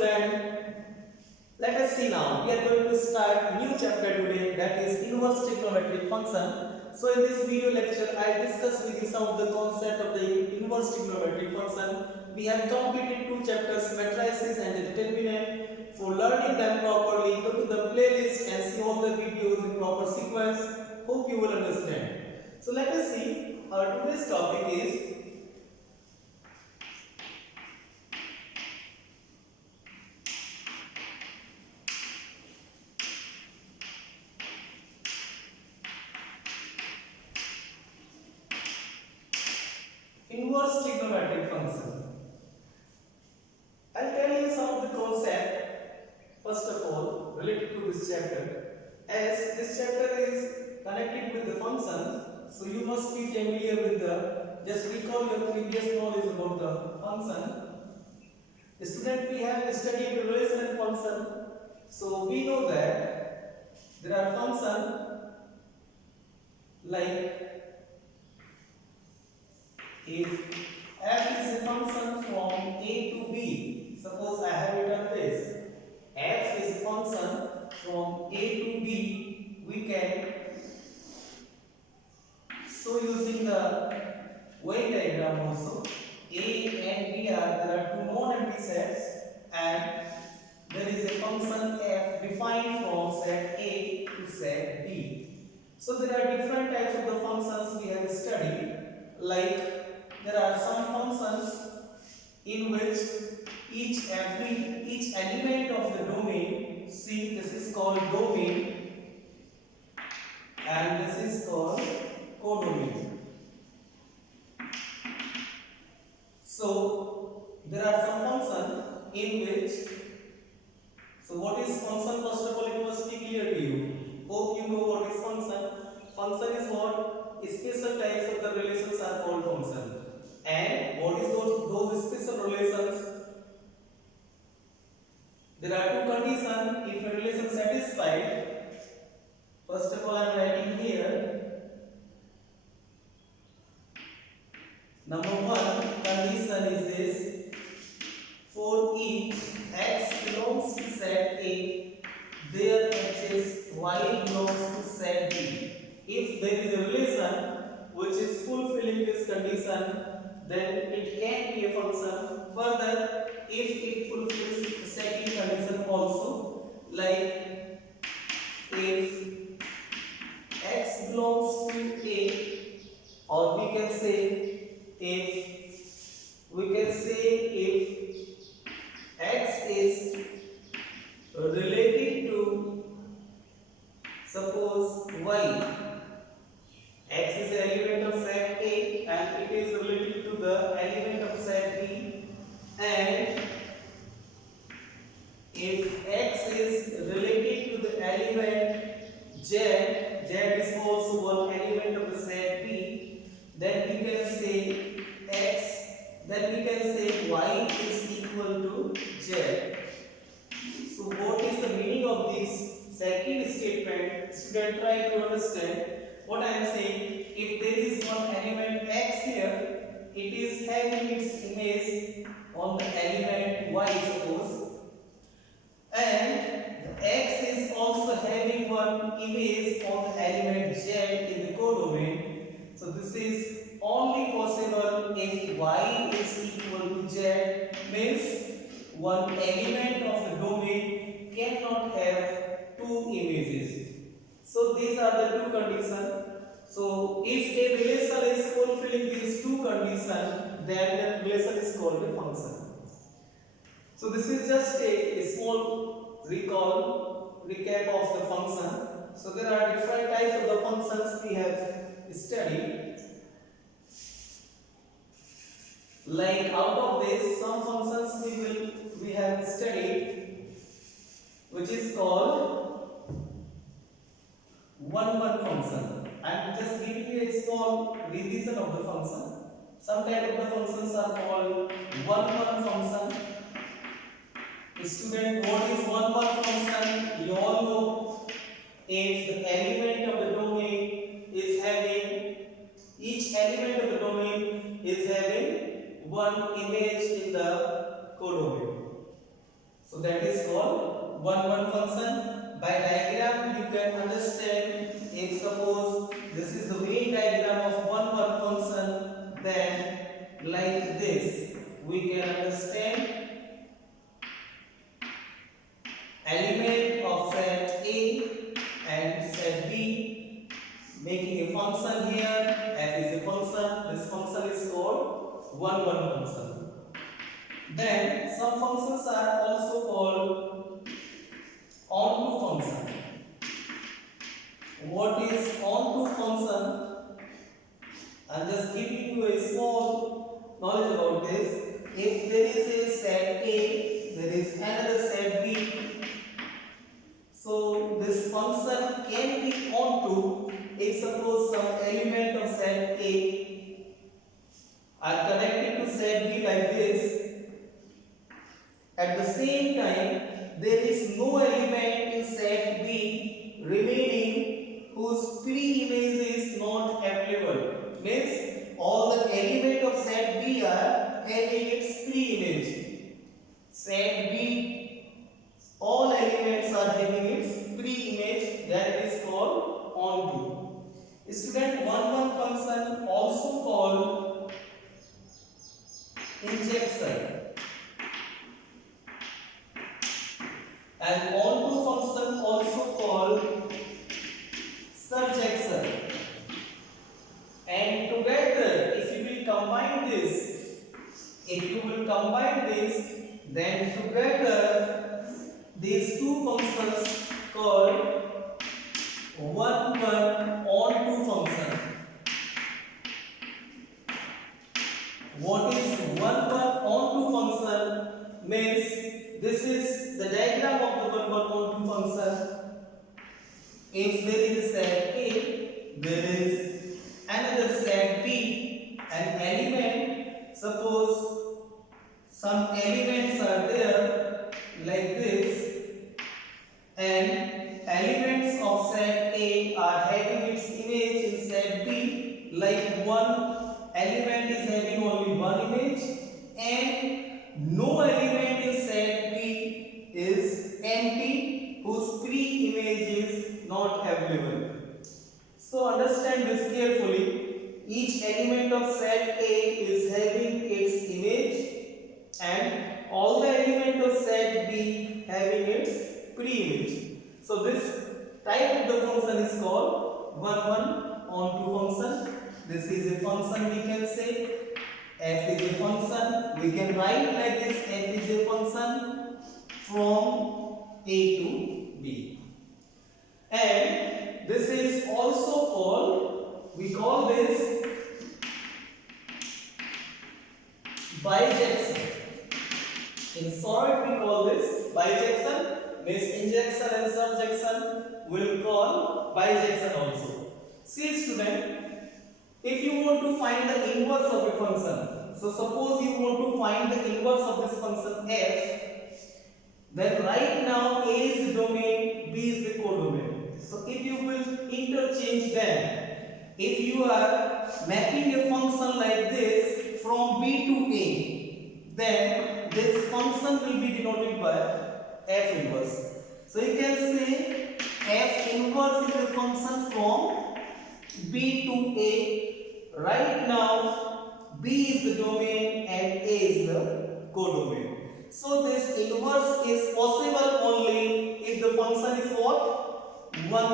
student. Let us see now. We are going to start new chapter today, that is inverse trigonometric function. So in this video lecture, I discuss with you some of the concept of the inverse trigonometric function. We have completed two chapters, matrices and the determinant. For learning them properly, go to the playlist and see all the videos in proper sequence. Hope you will understand. So let us see. Our today's topic is inverse trigonometric function. I'll tell you some of the concept first of all related to this chapter. As this chapter is connected with the functions, so you must be familiar with just recall your previous knowledge about the function. Student, we have studied relation and function. So we know that there are functions like if f is a function from a to b, suppose I have written this, f is a function from a to b, we can, so using the Venn diagram also, a and b there are two non-empty sets, and there is a function f defined from set a to set b. So there are different types of the functions we have studied, like there are some functions in which each element of the domain, see this is called domain and this is called codomain. So there are some functions in which, so what is function? First of all, it must be clear to you. Hope you know what is function. Function is what? Special types of the relations are called function. And what is those special relations? There are two conditions if a relation is satisfied. First of all, I am writing here. Number one condition is this: for each x belongs to set A, there exists y belongs to set B. If there is a relation which is fulfilling this condition, then it can be a function. Further, if it fulfills the second condition also, like if x belongs to A, or we can say if x is related to, suppose y, x is the element of set A and it is related to the element of set B, and if x is related to the element z is also one element of the set B, then we can say y is equal to z. So what is the meaning of this second statement? Student, try to understand what I am saying. If there is one element x here, it is having its image on the element y, suppose, and the x is also having one image on the element z in the codomain. So this is only possible if y is equal to z, means one element of the domain cannot have two images. So these are the two conditions. So if a relation is fulfilling these two conditions, then that relation is called a function. So this is just a small recap of the function. So there are different types of the functions we have studied. Like out of this, some functions we have studied, which is called one-one function. I am just giving you a small revision of the function. Some type of the functions are called one-one function. Student, what is one-one function? You all know, if the element of the domain is having, each element of the domain is having one image in the codomain. So that is called one function. By diagram you can understand, if suppose this is the main diagram of one function, then like this we can understand element of set A and set B making a function here. F is a function. This function is called one function. Then some functions are also called onto function. What is onto function? I'm just giving you a small knowledge about this. If there is a set A, there is another set B. So this function can be onto if suppose some element of set A are connected to set B like this. At the same time, there is no element in set B remaining whose pre-image is not available. Means all the elements of set B are having its pre-image. Set B, all elements are having its pre-image, that is called onto. Student, one function also called injection. And onto function also called surjection. And together, if you will combine this, then together these two functions called one onto function. What is one onto function? Means this is the diagram of the one onto function. If there is a set A, there is another set B, an element, suppose some elements are there like this, and elements of set A are having its image in set B, like one element is having only one image and no element in set B is empty whose pre-image is not available. So understand this carefully. Each element of set A is having its image and all the elements of set B having its pre-image. So this type of the function is called one onto function. This is a function, we can say f is a function. We can write like this: f is a function from A to B. And this is also called, we call this bijection. In short, we call this bijection. Means injection and surjection will call bijection also. See student, if you want to find the inverse of a function, so suppose you want to find the inverse of this function f, then right now A is the domain, B is the codomain. So if you will interchange them, if you are mapping a function like this from B to A, then this function will be denoted by f inverse. So you can say f inverse is a function from B to A. Right now B is the domain and A is the codomain. So this inverse is possible only if the function is what? 1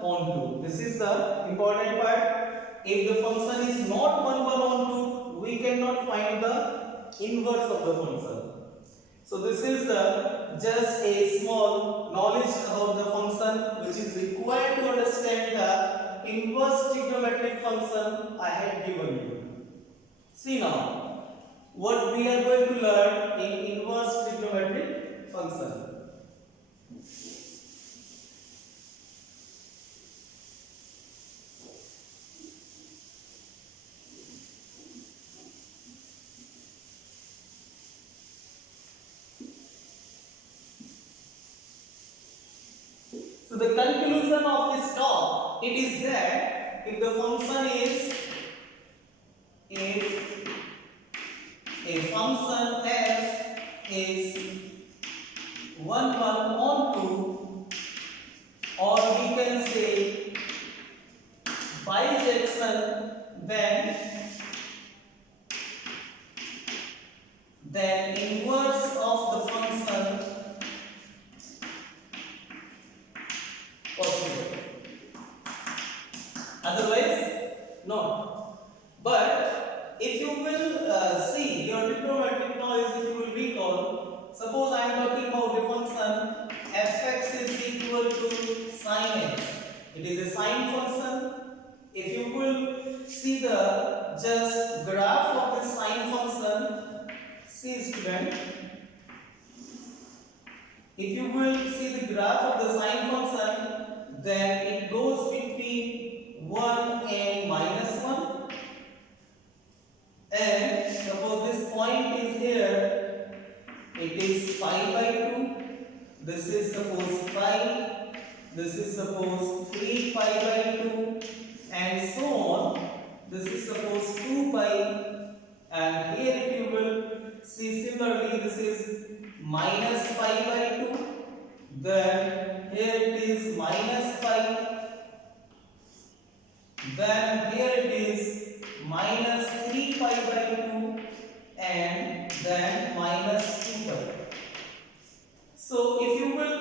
onto. This is the important part. If the function is not 1 onto, we cannot find the inverse of the function. So this is the just a small knowledge about the function which is required to understand the inverse trigonometric function I had given you. See now, what we are going to learn in inverse trigonometric function. So the conclusion of this talk, it is that if the function is, if a function f is 1 on 2, or we can say bijection, then inverse of the function possible. Otherwise, no. But if you will see your trigonometric knowledge, if you will recall, suppose I am talking about the function fx is equal to sin x. It is a sine function. If you will see the just graph of the sine function, see student, if you will see the graph of the sine function, then it goes between 1 and -1. And suppose this point is here, it is pi by 2. This is suppose pi. This is suppose 3 pi by 2, and so on. This is suppose 2 pi. And here if you will see similarly, this is minus pi by 2. Then here it is minus pi. Then here it is minus 3 pi by 2, and then minus 2 pi. So if you will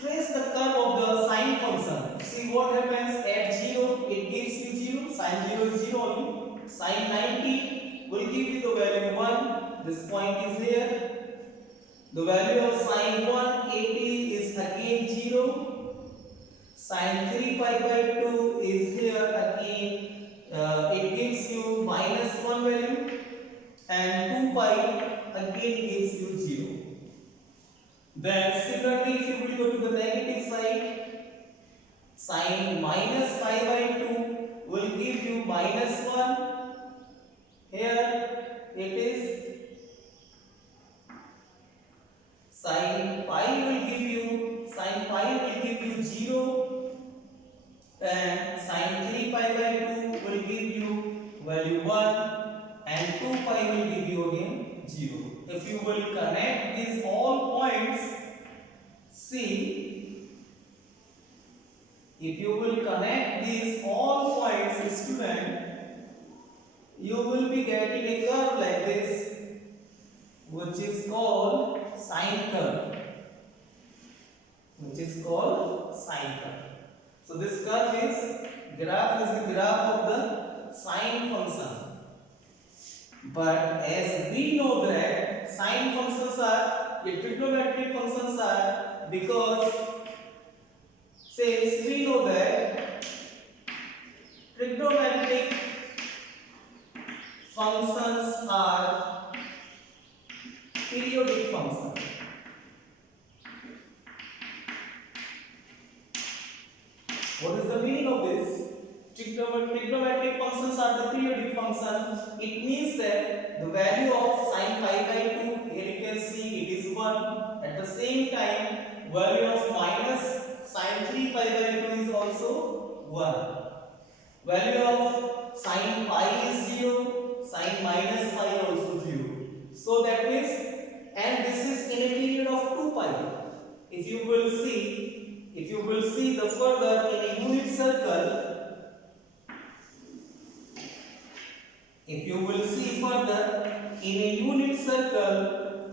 trace the curve of the sine function, see what happens at 0, it gives you 0, sine 0 is 0 only. Sine 90 will give you the value 1, this point is here. The value of sine 180 is again 0. Sine 3 pi by 2 is here again, it gives you minus 1 value, and 2 pi again gives you 0. Then similarly, if you will go to the negative side, sine minus pi by 2 will give you minus 1. Here it is sine pi will give you 0, and sine 3 pi by 2 will give you value 1, and 2 pi will give you again 0. If you will connect these all points, see, if you will connect these all points, student, you will be getting a curve like this, which is called sine curve. So this curve is the graph of the sine function. But as we know that sine functions are trigonometric functions are, because since we know that trigonometric functions are periodic functions. What is the meaning of this? Trigonometric functions are the periodic functions. It means that the value of sine pi by 2, here you can see it is 1. At the same time, value of minus sine 3 pi by 2 is also 1. Value of sine pi is 0, sine minus pi also 0. So that means, and this is in a period of 2 pi. If you will see the further in a unit circle,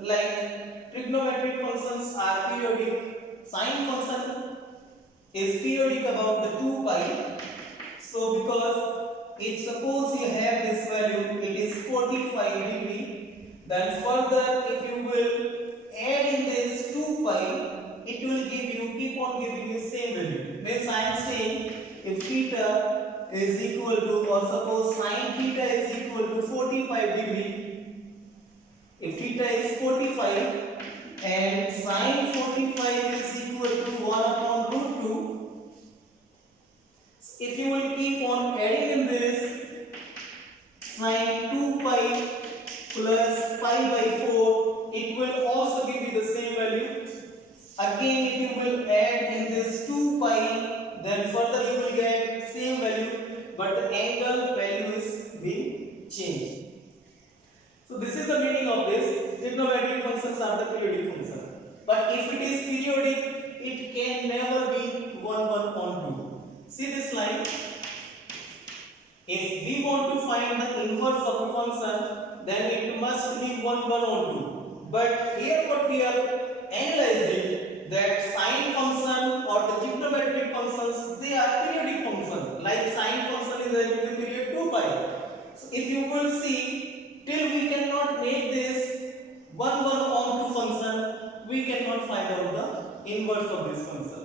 like trigonometric functions are periodic, sine function is periodic about the 2 pi. So because if suppose you have this value, it is 45 degree, then further if you will add in this 2 pi, it will keep on giving you same value. Means I am saying if theta is equal to, or suppose sine theta is equal to 45 degree, if theta is 45 and sine 45 is equal to 1 upon root 2, if you will keep on adding in this sine 2 pi plus pi by 4, it will also give you the same value. Again, if you will add in this 2 pi, then further you will get same value, but the angle value is being changed. So this is the meaning of this. Trigonometric functions are the periodic functions. But if it is periodic, it can never be 1 1 on 2. See this line? If we want to find the inverse of a function, then it must be 1 1 on 2. But here what we are analyzing, that sine function or the trigonometric functions, they are periodic functions. Like sine function is having the period 2 pi. So if you will see, till we cannot make this 1 1 on 2 function, we cannot find out the inverse of this function.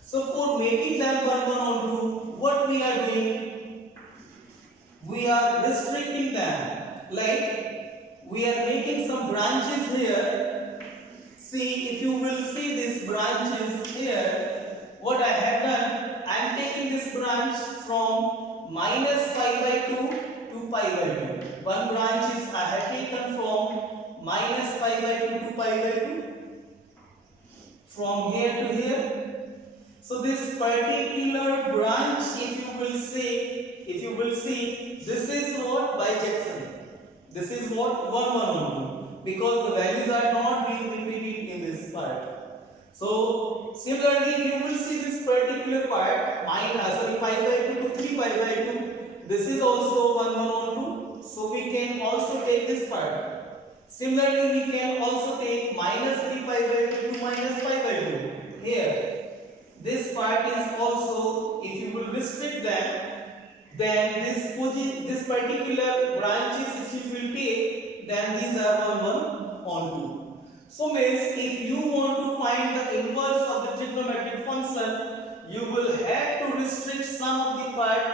So for making them 1 1 on 2, what we are doing? We are restricting them. Like we are making some branches here. See, if you will see these branches here, what I have done, I am taking this branch from minus pi by 2 to pi by 2. One branch is I have taken from minus pi by 2 to pi by 2. From here to here. So this particular branch, if you will see, this is what bijection. This is what 1 1 on 2, because the values are not being repeated in this part. So similarly, you will see this particular part pi by 2 to 3 pi by 2. This is also 1 1 on 2. So we can also take this part. Similarly, we can also take minus 3 pi by 2 to minus pi by 2. Here, this part is also, if you will restrict them, then this particular branches if you will take, then these are 1 1 on 2. So means if you want to find the inverse of the trigonometric function, you will have to restrict some of the part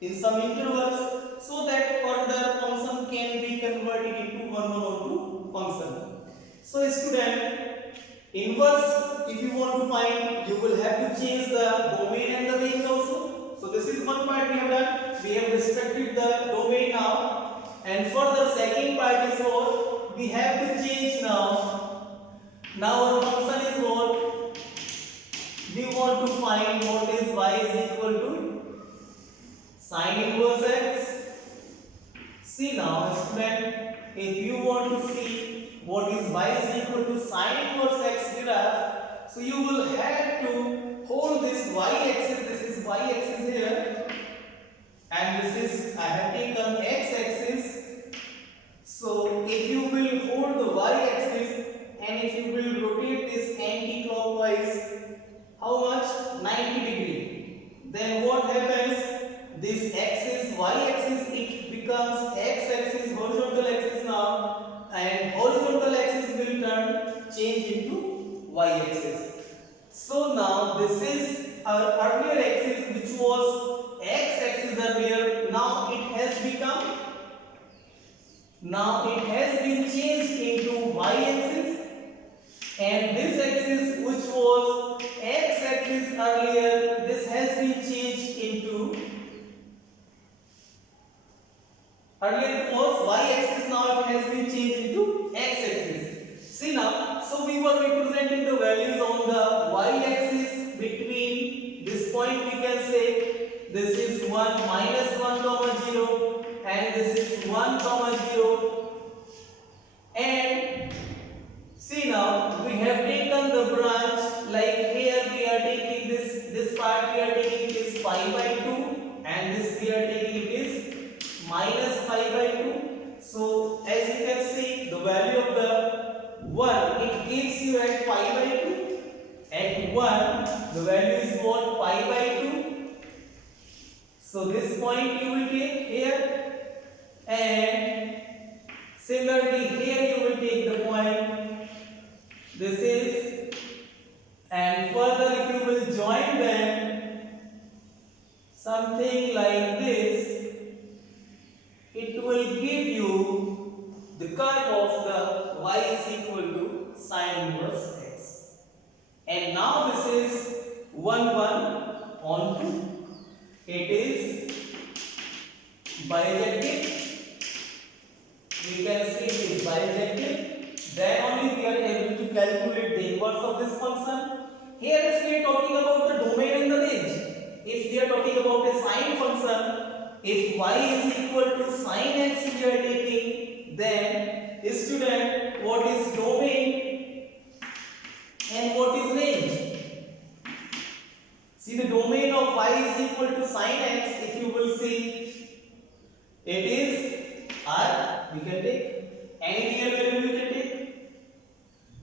in some intervals, so that further function can be converted into 1 1 on 2 function. So student, inverse if you want to find, you will have to change the domain and the range also. So this is one part we have done. We have restricted the domain now, and for the second part is what we have to change now. Now our function is what we want to find, what is y is equal to sine inverse x. See now student, if you want to see what is y is equal to sine inverse x graph, so you will have to hold this y axis. This is y axis here, and this is I have taken x axis. So if you will hold the y axis and if you will rotate this anti-clockwise, how much? 90 degree. Then what happens? This axis, y axis, it becomes x axis, horizontal axis now, and horizontal axis will change into y axis. So now this is our earlier axis, which was x axis earlier. Now it has been changed into y axis, and this axis, which was x axis earlier, this has been changed into, earlier it was y axis, now it has been changed into x axis. See now, so we were representing the values on the y axis between this point. We can say this is 1 minus 1 comma 0, and this is 1 comma 0. And see now, we have taken the branch, like here we are taking this part, we are taking this pi by 2, and this we are taking this minus pi by 2. So as you can see, the value of the 1, it gives you at pi by 2. At 1, the value is what? Pi by 2. So this point you will take here, and similarly here you will take the point. This is, and further if you will join them, something like this, it will give you the curve of the y is equal to sine inverse x. And now this is 1 1 on 2. It is bijective. We can see it is bijective. Then only we are able to calculate the inverse of this function. Here if we are talking about the domain and the range, if we are talking about a sine function, if y is equal to sine x we are taking, then student, what is domain? you can take any real value you can take.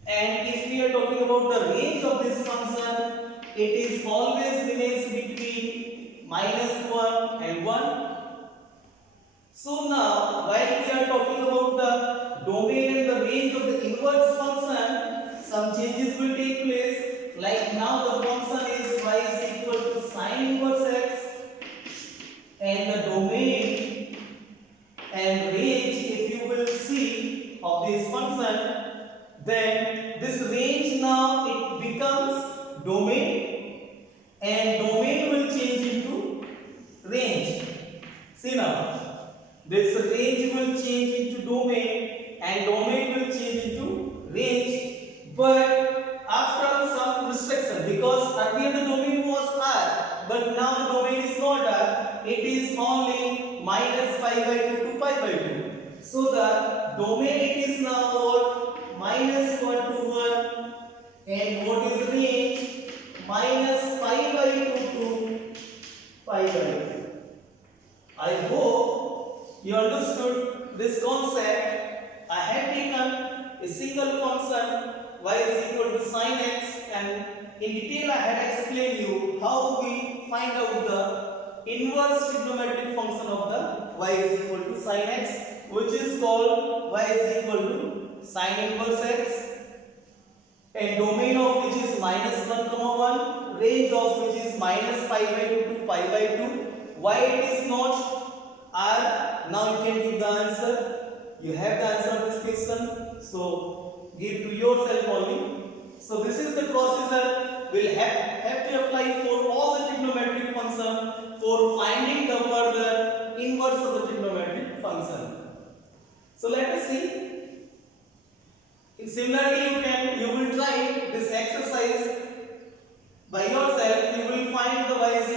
And if we are talking about the range of this function, it is always remains between -1 and 1. So now, while we are talking about the domain and the range of the inverse function, some changes will take place. Like now the function is y is equal to sine inverse x, and the domain and range, if you will see, of this function, then this range now it becomes domain, and domain will change into range. See now. This range will change into domain and domain will change into range, but after some restriction, because earlier the domain was R, but now the domain is not R, it is only minus pi by 2 to pi by 2. So the domain it is now what? Minus 1 to 1, and what is range? Minus pi by 2 to pi by 2. I hope you understood this concept. I have taken a single function y is equal to sine x, and in detail I had explained you how we find out the inverse trigonometric function of the y is equal to sine x, which is called y is equal to sine inverse x, and domain of which is minus 1 comma 1, range of which is minus pi by 2 to pi by 2. Why it is not R? Now you can give the answer. You have the answer of this question, so give to yourself only. So this is the procedure we'll have to apply for all the trigonometric function for finding the further inverse of the trigonometric function. So let us see. Similarly, you will try this exercise by yourself. You will find the y is